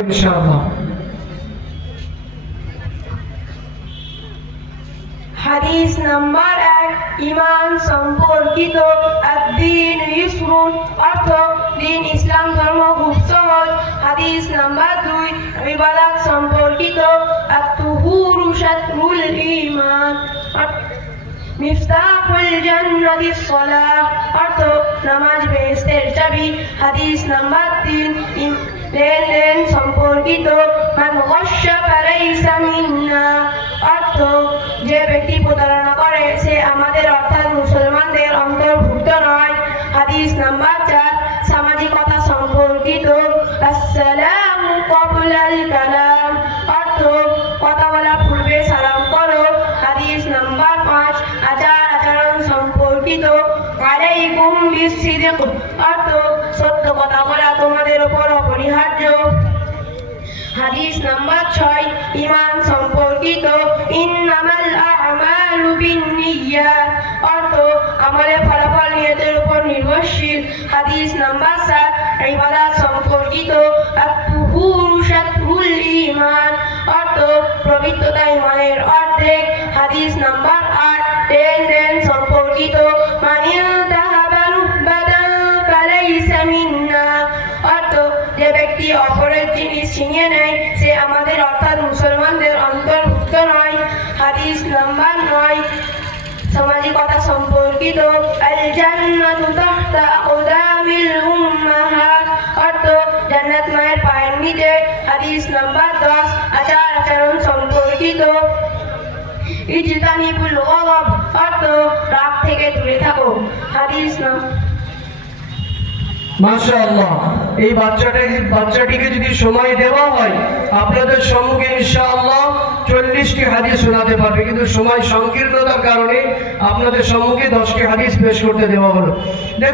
ইনশাআল্লাহ। হাদিস নাম্বার 1, ঈমান সম্পর্কিত। আদ-দীন ইসরুন, অর্থ দিন ইসলাম ধর্ম খুব সহজ। হাদিস নাম্বার 2, ইবাদত সম্পর্কিত। আত-তুহুরু শাতরুল ঈমান, মিফতাহুল জান্নাতিস সালাহ, অর্থ নামাজ বেহেশতের চাবি। হাদিস নাম্বার 3, লেনদেন সম্পর্কিত। মান গাশশা ফালাইসা মিন্না, অর্থ যে ব্যক্তি প্রতারণা করে সে আমাদের অর্থাৎ মুসলমানদের অন্তর্ভুক্ত নয়। হাদিস নাম্বার 4, সামাজিকতা সম্পর্কিত। আসসালামু ক্বাবলাল কালাম, অর্থ কথা বলার পূর্বে সালাম করো। হাদিস নাম্বার 5, আচার আচরণ সম্পর্কিত। আলাইকুম বিসসিদক, অর্থ সত্য কথা বলা তোমাদের উপর অপরিহার্য। হাদিস নাম্বার 6, ঈমান সম্পর্কিত। ইন্নামাল আ'মালু বিন্নিয়াত, অর্থ আমলের ফলাফল নিয়তের উপর নির্ভরশীল। হাদিস নাম্বার 7, ইবাদত সম্পর্কিত। আত-তুহুরু শাতরুল ঈমান, অর্থ পবিত্রতা ঈমানের অর্ধেক। হাদিস নাম্বার 8, লেনদেন সম্পর্কিত। মান ইনতাহাবা রুহবাতান ফালাইসা মিন্না, অর্থ যে ব্যক্তি অপরের জিনিস ছিনিয়ে নেয় সে আমাদের অর্থাৎ মুসলমানদের অন্তর্ভুক্ত নয়। হাদিস নাম্বার 9, সামাজিকতা সম্পর্কিত। আল জান্নাতু তাহতা আকদামিল উম্মাহাত, অর্থ জান্নাত মায়ের পায়ের নিচে। হাদিস নাম্বার 10, আচার আচরণ সম্পর্কিত। ইজতানিবুল গযব, অর্থ রাগ থেকে দূরে থাকো। হাদিস মাশাআল্লাহ। এই বাচ্চাটিকে যদি সময় দেওয়া হয় আপনাদের সম্মুখে ইনশাআল্লাহ 40টি হাদিস শোনাতে পারবে, কিন্তু সময় সংকীর্ণতার কারণে আপনাদের সম্মুখে 10টি হাদিস পেশ করতে দেওয়া হলো।